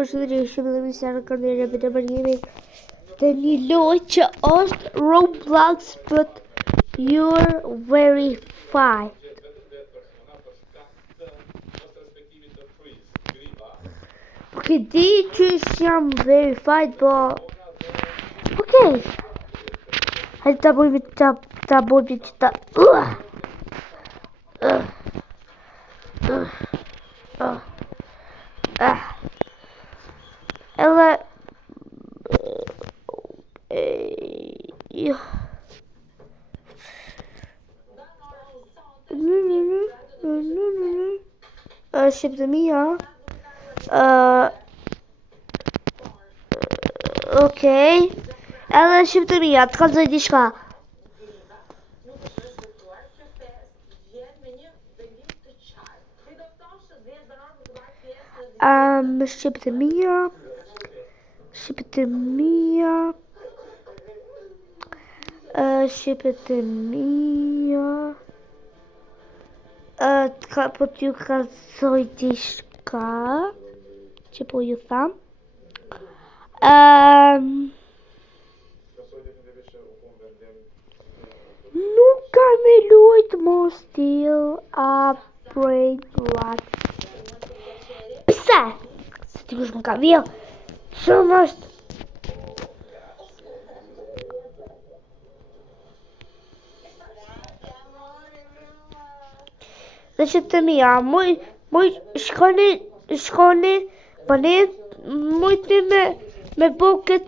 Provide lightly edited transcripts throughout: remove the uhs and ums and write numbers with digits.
Përshëndetje dhe mi se rëkëndere për të përgjemi të një loj që është Roblox but you're verified. Ok, di që jam verified, po... Ok. Hajde ta bojmë që ta... Edhe... Shqiptëmia... Okej... Edhe shqiptëmia, të kalzoj diçka. Shqiptëmia... Po t'ju kalzoj diçka që po ju tham. Nuk kam e lujt mos still a brain rot. Pse? Se ti kush më ka vjell. Shumë është. Dhe që të mija, muj shkoni, bëni, mujtni me buket,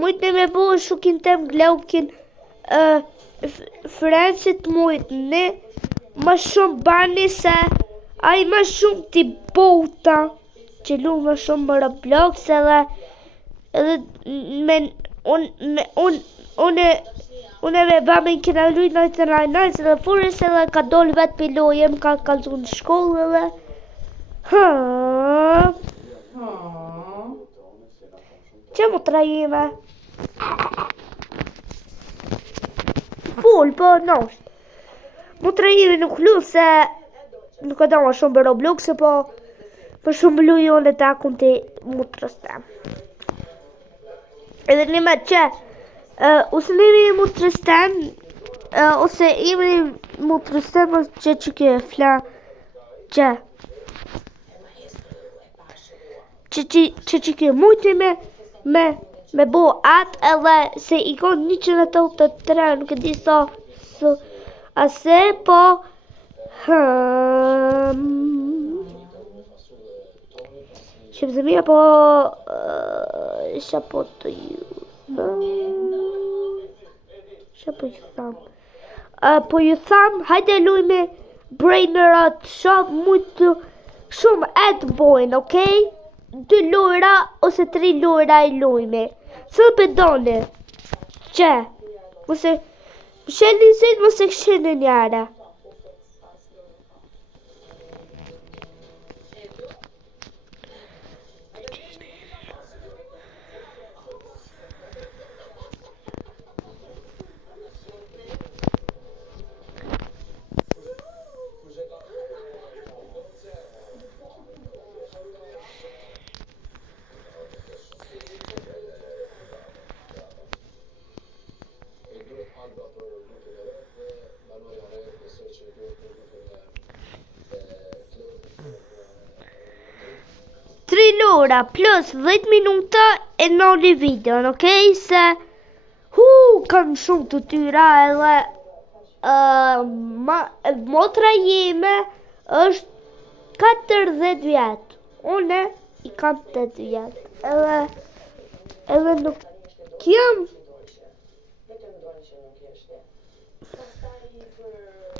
mujtni me bu shukin tem glaukin, frensit mujtni, ma shumë bani se, aj ma shumë ti bota, që lu ma shumë më Roblox edhe Unë me babin kena lujt najtë dhe furës edhe ka dollë vetë për loje, më ka kalzu në shkollë edhe. Që mu të rajime? Full, po nështë. Mu të rajime nuk lu se nuk e da ma shumë për Roblox, po për shumë lujo në ta kun të mu të rëstem. Edhe një me që ose ne mu të rëstem, ose imi mu të rëstem, që ke fla, që ke mujti me bo atë edhe se i kon 183, nuk e di sa, ase po, Shqiptëmia po, isha po të ju, po ju tham, hajde lujme Brainrot Shop muito shumë ad bojnë, okej? 2 lojra ose 3 lojra I lujme. Së bedone, që? Mose, shenë zit, mose këshenë njara. Lora plus 10 minuta e noli videon, okej? Se kam shumë të tyra edhe motra jeme është 40 vjetë. Une I kam 8 vjetë. Edhe nuk jam.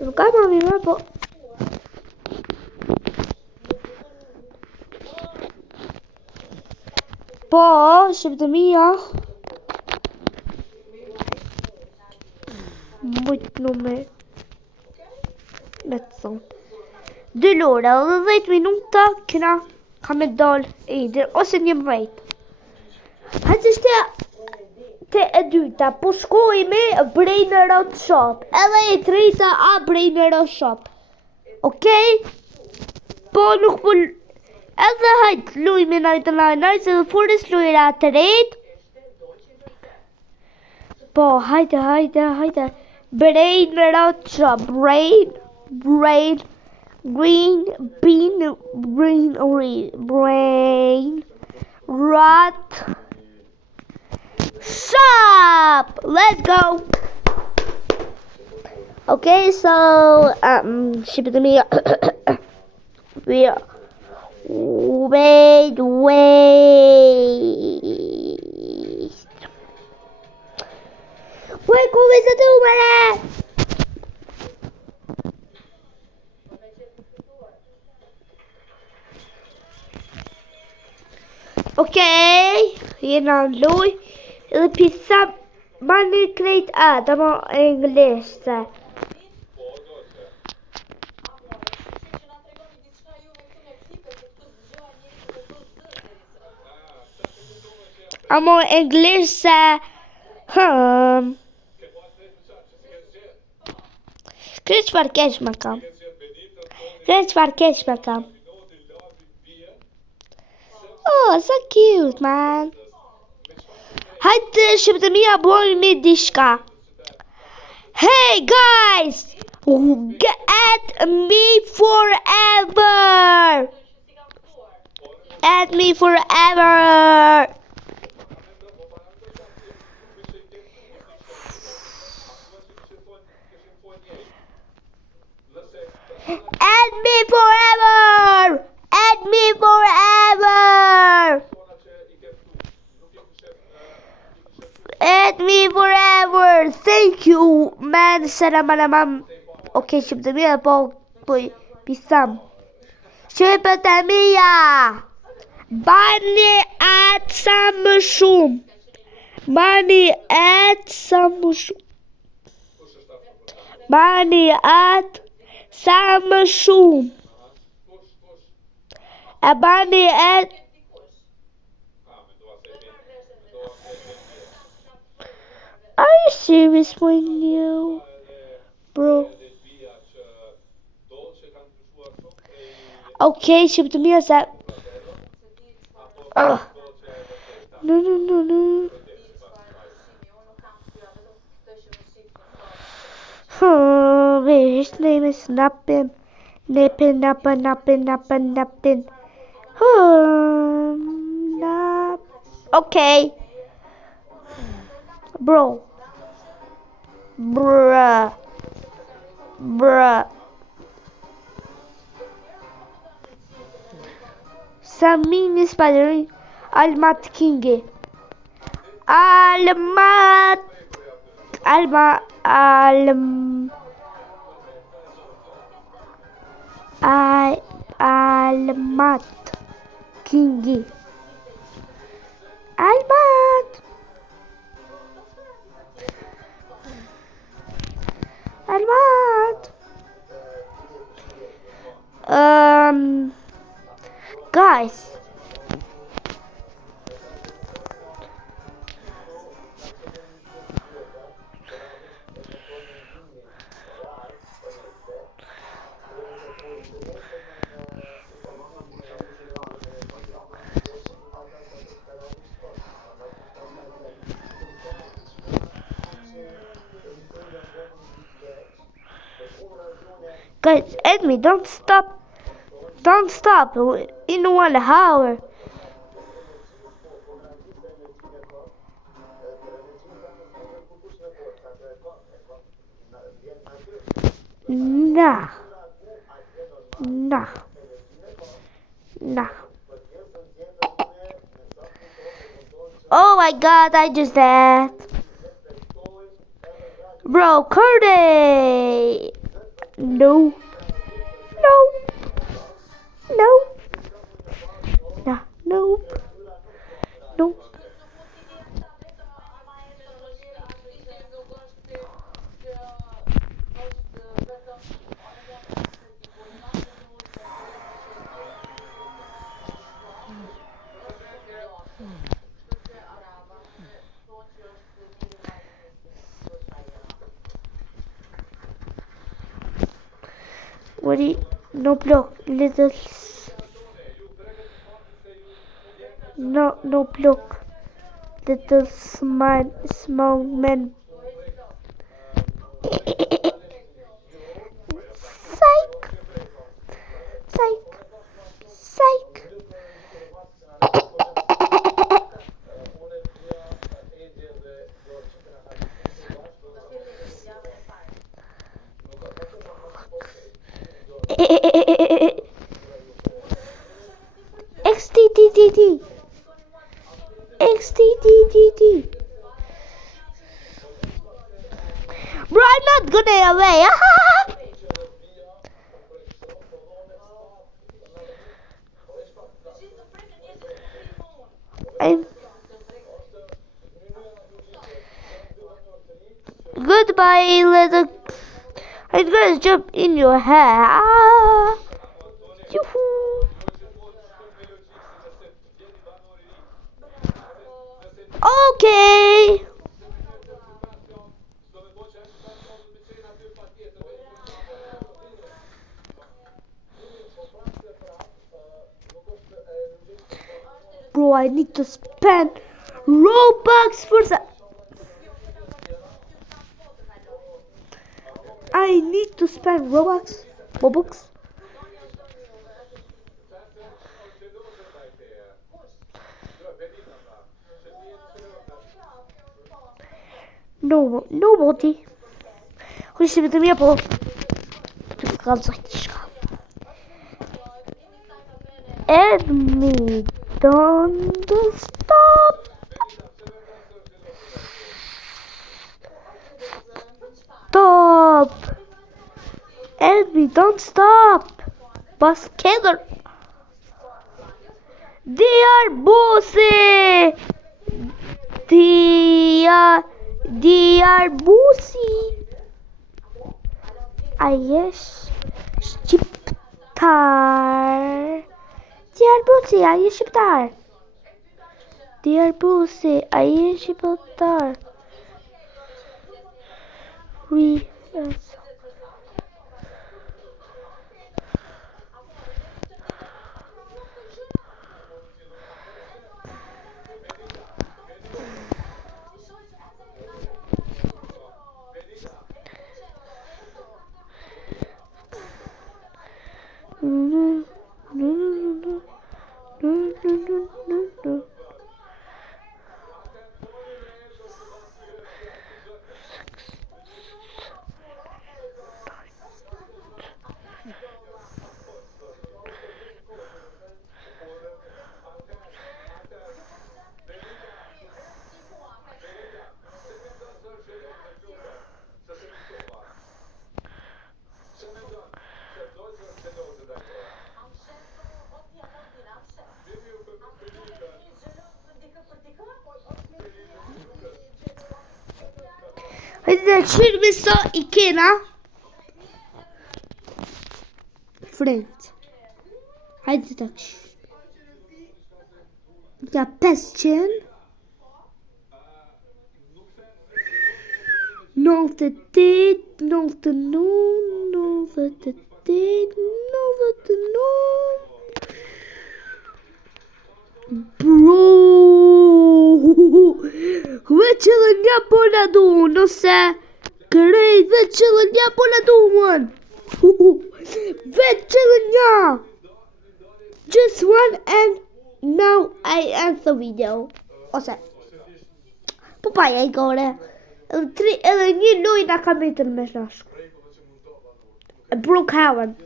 Nuk kam mami me, po Po, shqiptëmia mujtë nume me të thonë 2 lora dhe 10 minuta këna ka me dollë e idër ose një mrejt. Hajtë ishte te e dyta, po shkoj me Brainrot Shop edhe e treta a Brainrot Shop. Okej? Po nuk po... Edhe hajt lujme najtë se dhe furës lujra të rejt. Po, hajde. Brain rotcha, brain, green bean, brain rot shop. Let's go. Okay, so ship it to me. Wait. Wait, comincia tu, mané. Okej, jena luj. Edhe pisa mani krejt dama englisht. Amo englisht se Kreç çfarë keq më kam. Oh, so cute, man. Hajde shqiptëmia bojmë diçka. Hey guys, add me forever. Add me forever. Add me forever. Add me forever. Add me forever. Thank you, man. Salam alamam. Okay, shqiptëmia po pisam. Shqiptëmia. Bani add sa më shumë. Bani add sa më shumë. E bani add. Are you serious with you, bro? Okay, shqiptëmia se... No. His name is Nappin. Okay. Bro. Bruh. Samini Spiderin. Almat Kingi. Almat Kingi. Almat. Guys. Guys, add me, don't stop in 1 hour. Nah. Oh my god, I just that. Bro, Curdy. No. What do you... No block, little... No block. Little small man. Psych. XDDDD. Bro, I'm not gonna away. Goodbye, little... I'm gonna jump in your hair. Yoo-hoo. Okay. Bro, I need to spend Robux for that. I need to spend Robux. No, nobody. Who's with me up? Edme, don't stop. Edme, don't stop. Bus killer. They are bossy. They are bossy. Ayesh Shqiptar. They are bossy. Ayesh Shqiptar. They are bossy. Ayesh Shqiptar. Hajde çirmi sa I kena friend. Hajde tash. Ja 500 Bro, veç edhe një bola duan, ose krej veç edhe një bola duan. Veç edhe një. Just one and now I end the video. Ose papaja I gore. Edhe një loj na ka metër me shashku. Broke Helen.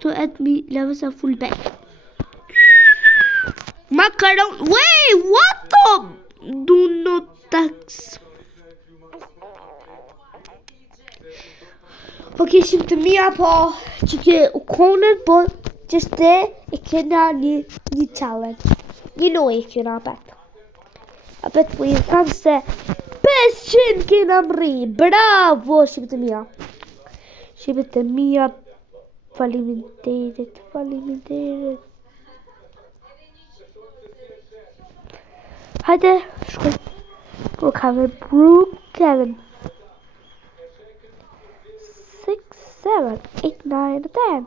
To add me levels a full back. Macaron. Wait, what the? Do not tax. Po kishim të mija po që ke u konën, po që shte I kena një challenge. Një loj I kena apet. Apet po I tham se 500 kena mri. Bravo, shqipë të mija. Shqipë të mija. Faliminderit. Hajde, shkoj. Brook Haven. 7, 8, 9, 10.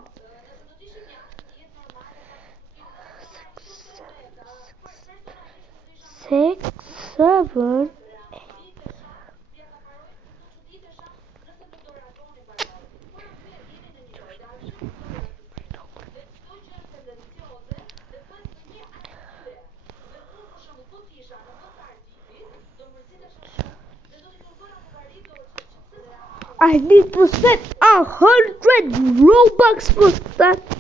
6, 7, 8. I need to spend 100 Robux for that.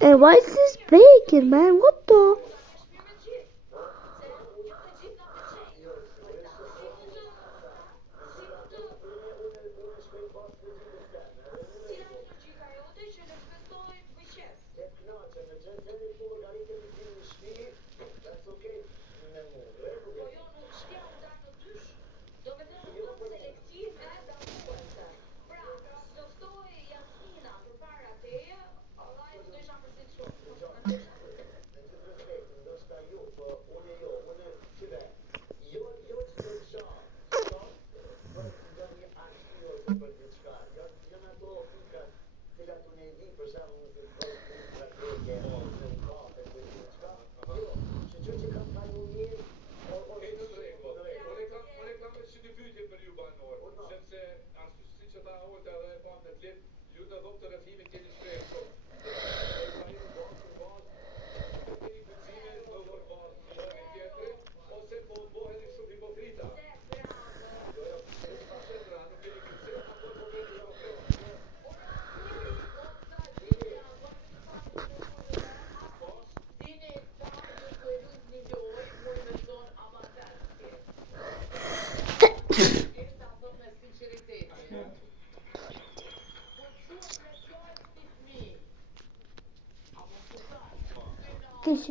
And why is this bacon, man? What the?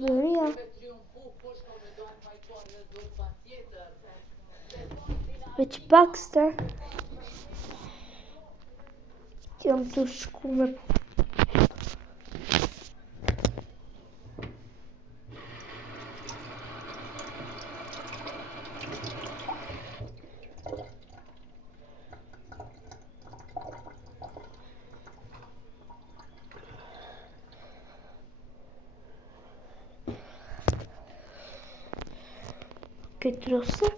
Maria. Which Baxter? Jam të shku me këtë rose.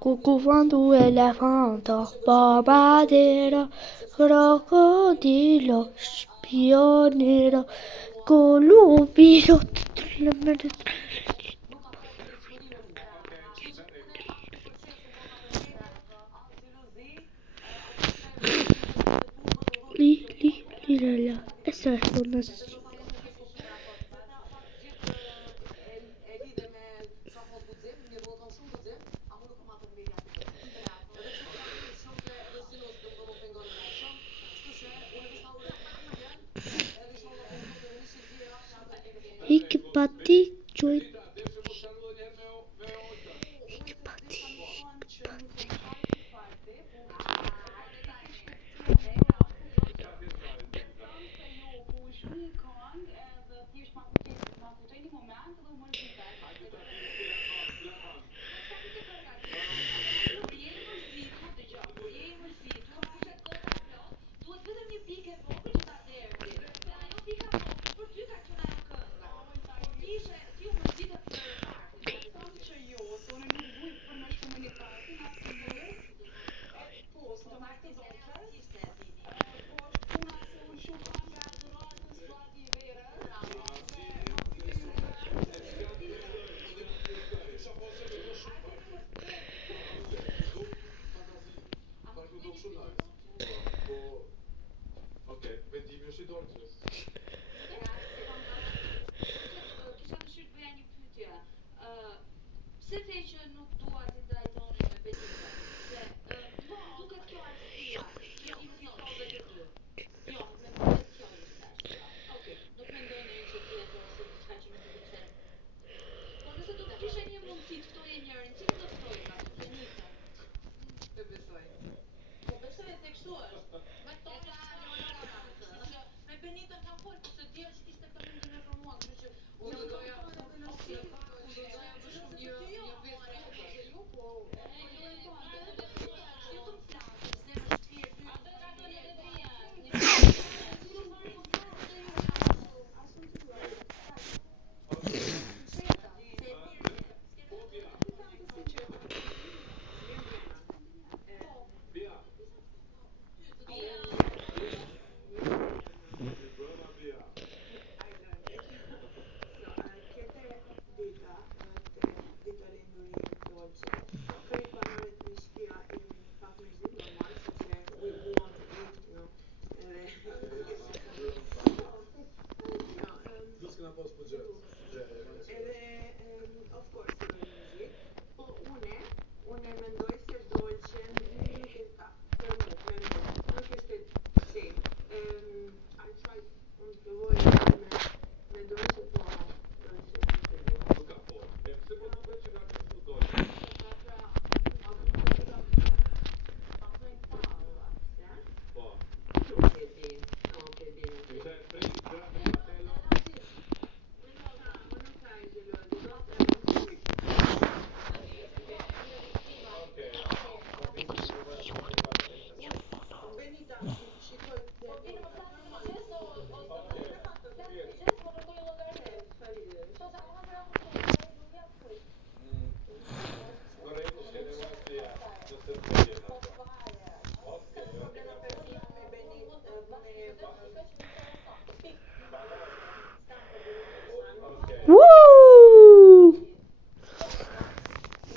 Cucufando elefanta, barbadera, crocodilo, spionera, colubilo. Lila, essa é a nossa. Ik pati join. Ik pati.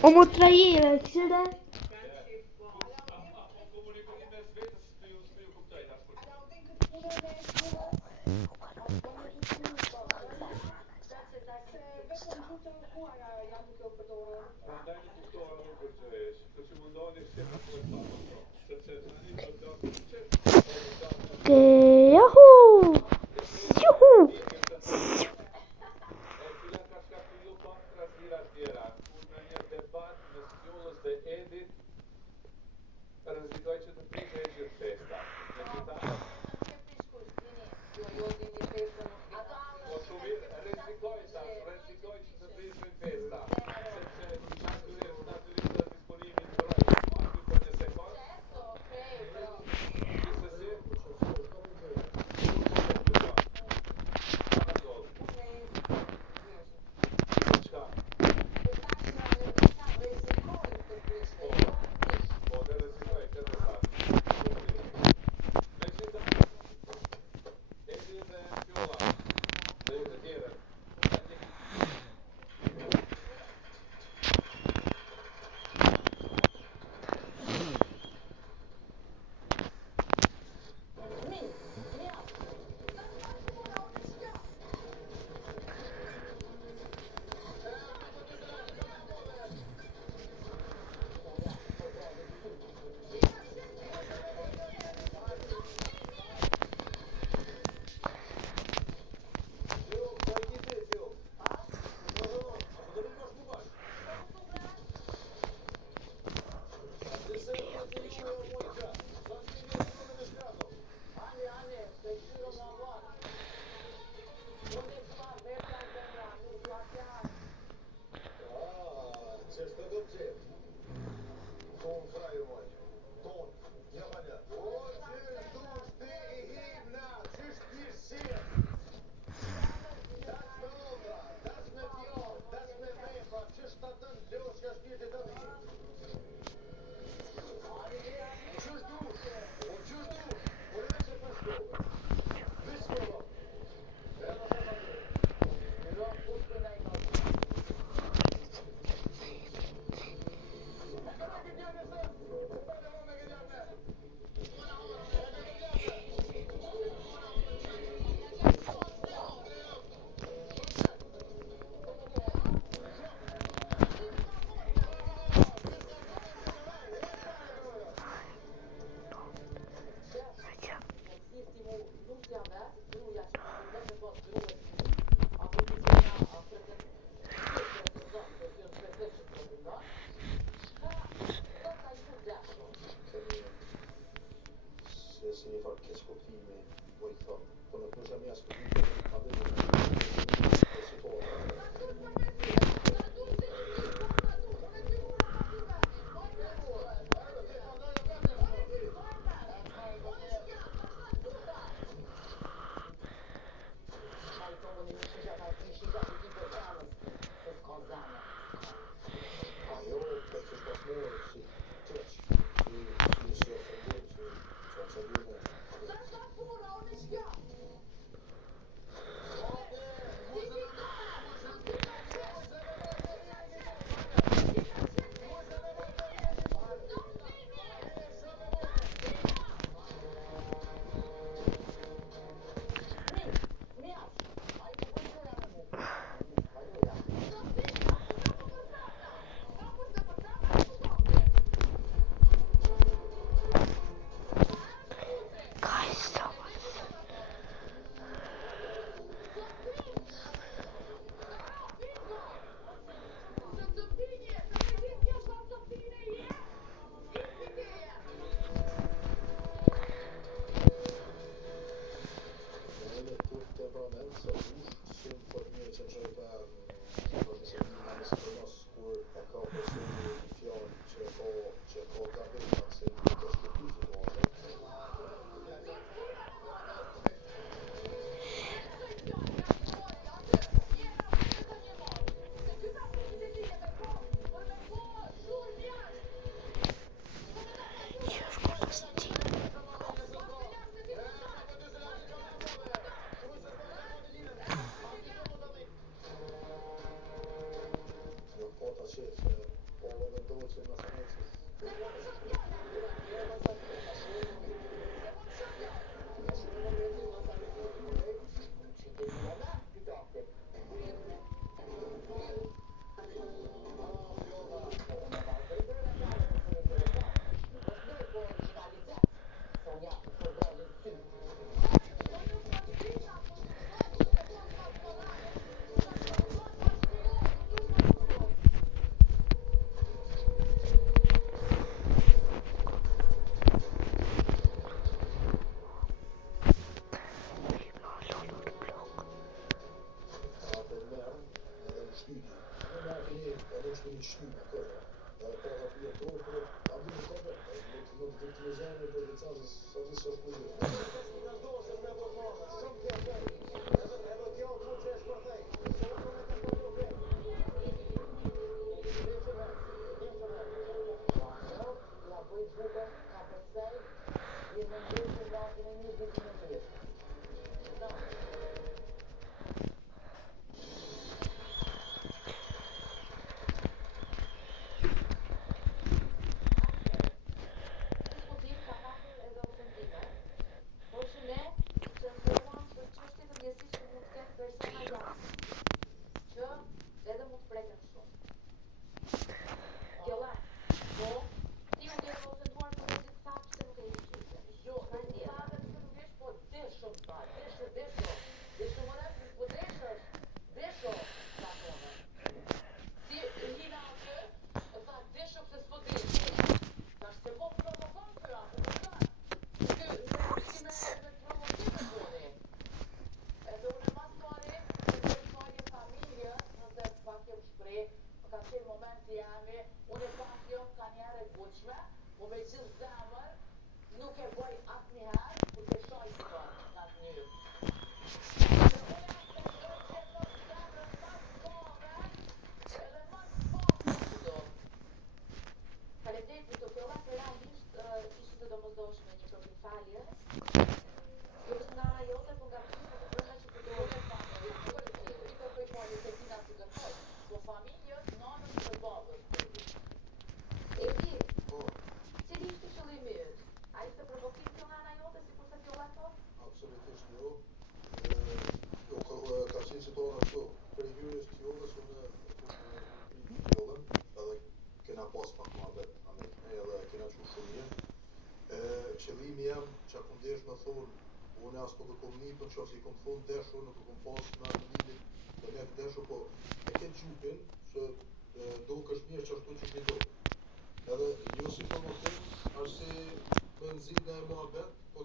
O më trajere, këshire? Yahoo! Juhu!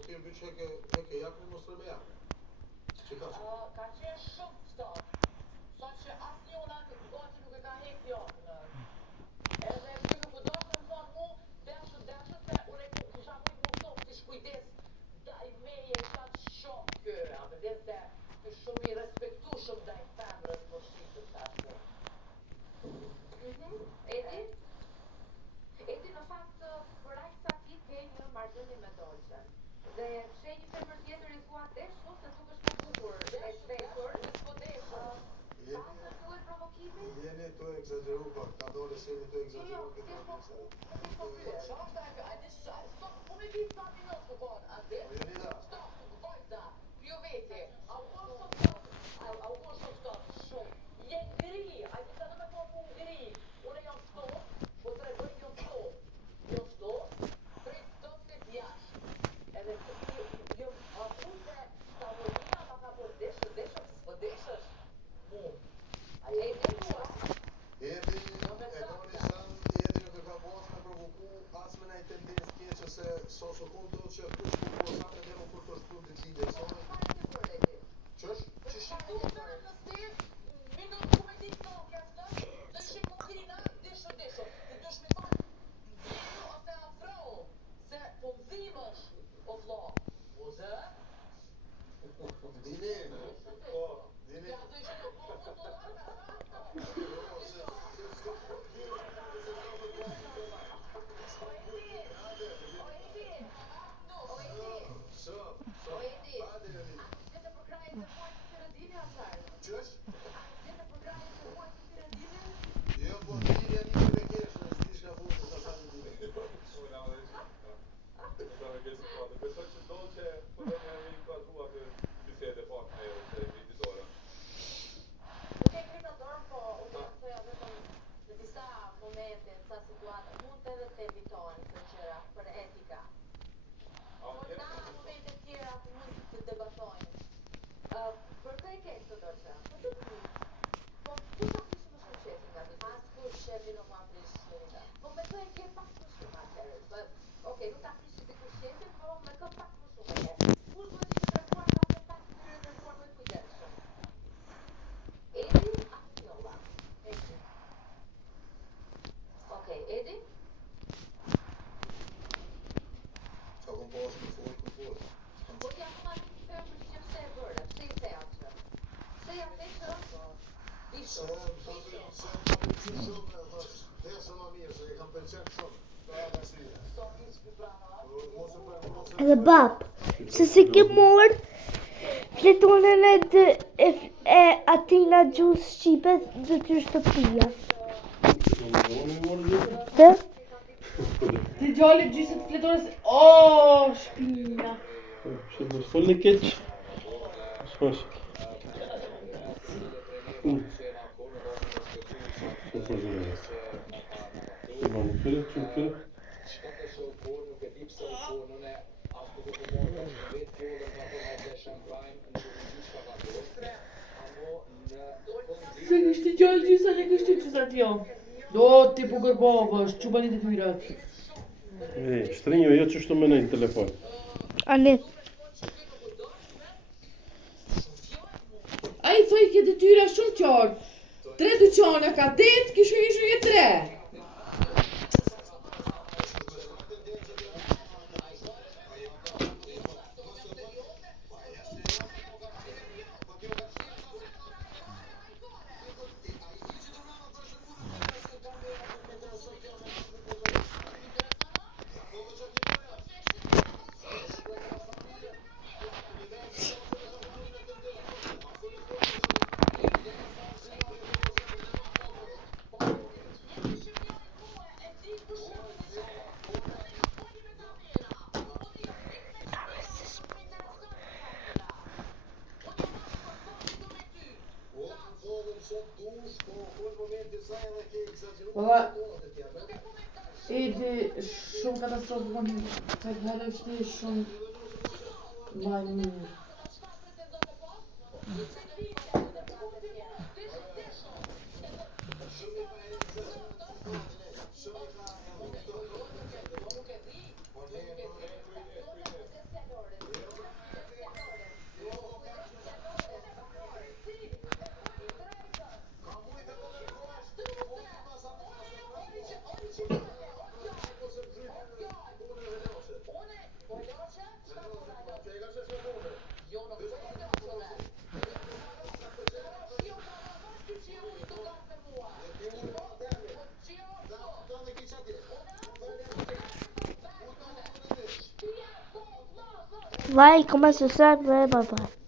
ti mbi që ke jakën mos rëme jakën. Që ka që? Ka qenë shumë ftohtë. Sa që asë njona gati nuk e ka hek jakën. Edhe që nuk doshtë më thonë mu, dashë, se unë kisha mujtë më thonë, t'i shkujdes, daj meje qatë shumë kë, a me dhe se shumë i respektu shumë daj femrës më shqipët të ashtë. Edi në fakt për aq sa ti ke një marrëdhënie me Dolçen. Dhe kshej një femër tjetër i thua desh ose dukesh më bukur, e vdekur, po deshur. Pastaj filloi provokimi? Jeni të egzageru pak, ka dole se jeni të egzageru këtë Çfarë Sosu kun do që kush ku po sa me demo kur të shpun të gjindje sone? Qësh? Që shikun të në stes, minut ku me ditë në kjaftë, dhe shikun kirina, desho, të dush me thonë, dhimu ose afro, se po mdhimësh, o vlo, o zë? Dini? Po, dini? Ja, do ishe në po të Edhe bab, se si ke morë fletonën e atina gjusë shqipe dhe ty shtëpia. Të? Ti gjallit gjysët fletonës... O, shpina! Që të full në keq. Shkosh. Se kështë gjallë gjysa në kështë gjysat jo. Do, ti po gërbovësh, që balit e tyrat. Shtrinjo, jo që shtu menej në telefon. Ani. A i thoi ke detyra shumë qartë. 3 dyqana ka 8, kishu ishu je 3. Valla, Edi shumë katastrofë më të herë është shumë mbaj mirë. Like, comment, subscribe, bye bye.